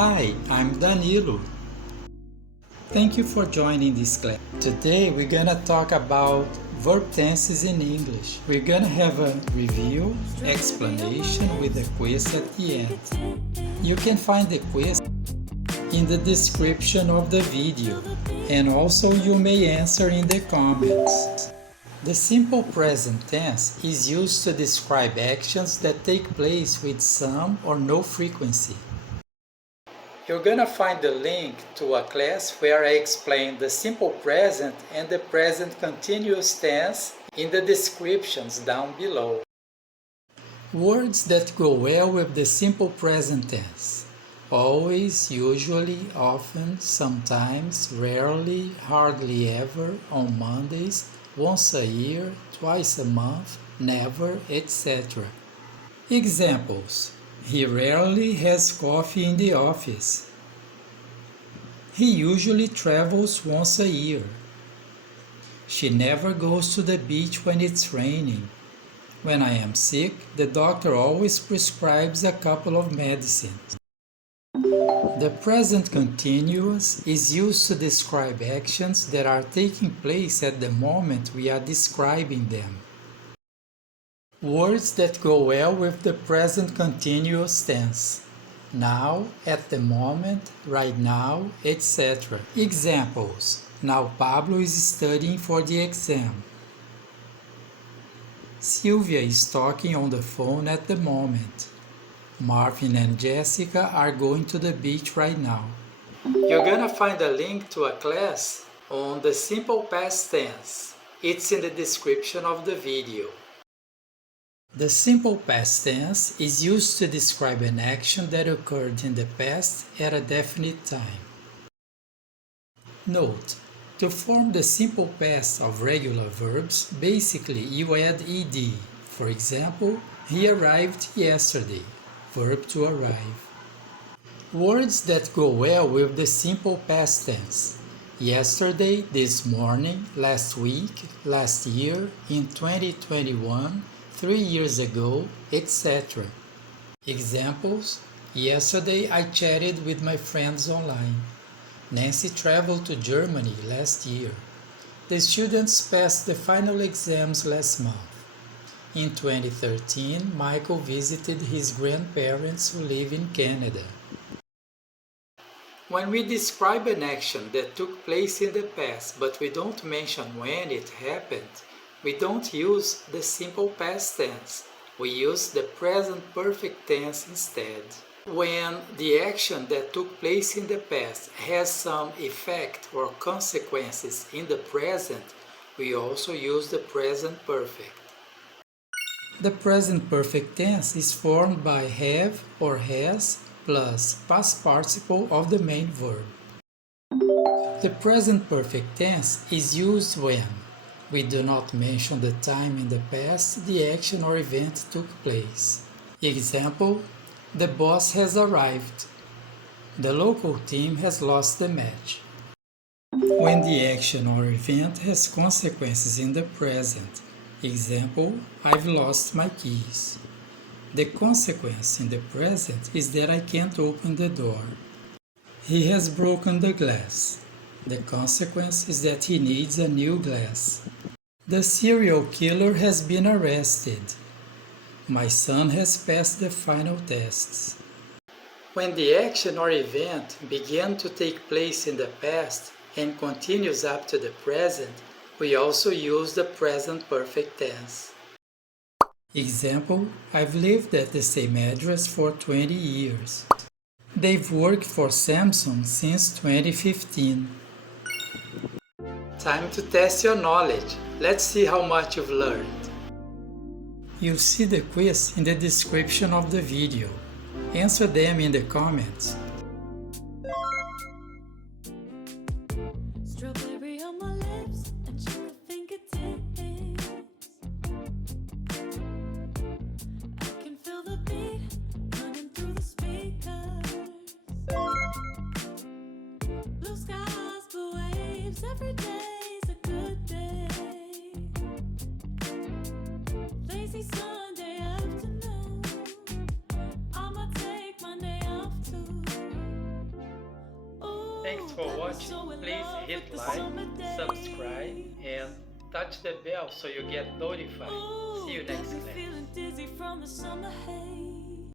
Hi, I'm Danilo. Thank you for joining this class. Today we're gonna talk about verb tenses in English. We're gonna have a review, explanation with a quiz at the end. You can find the quiz in the description of the video, and also you may answer in the comments. The simple present tense is used to describe actions that take place with some or no frequency. You're gonna find the link to a class where I explain the simple present and the present continuous tense in the descriptions down below. Words that go well with the simple present tense: always, usually, often, sometimes, rarely, hardly ever, on Mondays, once a year, twice a month, never, etc. Examples: he rarely has coffee in the office. He usually travels once a year. She never goes to the beach when it's raining. When I am sick, the doctor always prescribes a couple of medicines. The present continuous is used to describe actions that are taking place at the moment we are describing them. Words that go well with the present continuous tense: now, at the moment, right now, etc. Examples: now Pablo is studying for the exam. Sylvia is talking on the phone at the moment. Marvin and Jessica are going to the beach right now. You're gonna find a link to a class on the simple past tense. It's in the description of the video. The simple past tense is used to describe an action that occurred in the past at a definite time. Note: to form the simple past of regular verbs, basically you add ed. For example, he arrived yesterday. Verb to arrive. Words that go well with the simple past tense: yesterday, this morning, last week, last year, in 2021, 3 years ago, etc. Examples: yesterday I chatted with my friends online. Nancy traveled to Germany last year. The students passed the final exams last month. In 2013, Michael visited his grandparents who live in Canada. When we describe an action that took place in the past but we don't mention when it happened, we don't use the simple past tense. We use the present perfect tense instead. When the action that took place in the past has some effect or consequences in the present, we also use the present perfect. The present perfect tense is formed by have or has plus past participle of the main verb. The present perfect tense is used when we do not mention the time in the past the action or event took place. Example: the boss has arrived. The local team has lost the match. When the action or event has consequences in the present. Example: I've lost my keys. The consequence in the present is that I can't open the door. He has broken the glass. The consequence is that he needs a new glass. The serial killer has been arrested. My son has passed the final tests. When the action or event began to take place in the past and continues up to the present, we also use the present perfect tense. Example: I've lived at the same address for 20 years. They've worked for Samsung since 2015. Time to test your knowledge. Let's see how much you've learned. You'll see the quiz in the description of the video. Answer them in the comments. Strawberry on my lips and sugar fingertips. I can feel the beat running through the speakers. Blue skies, blue waves, every day's a good day. Lazy Sunday afternoon, I'ma take Monday off too. Thanks for watching. Please hit like, subscribe, and touch the bell so you get notified. See you next class. Feeling dizzy from the summer haze.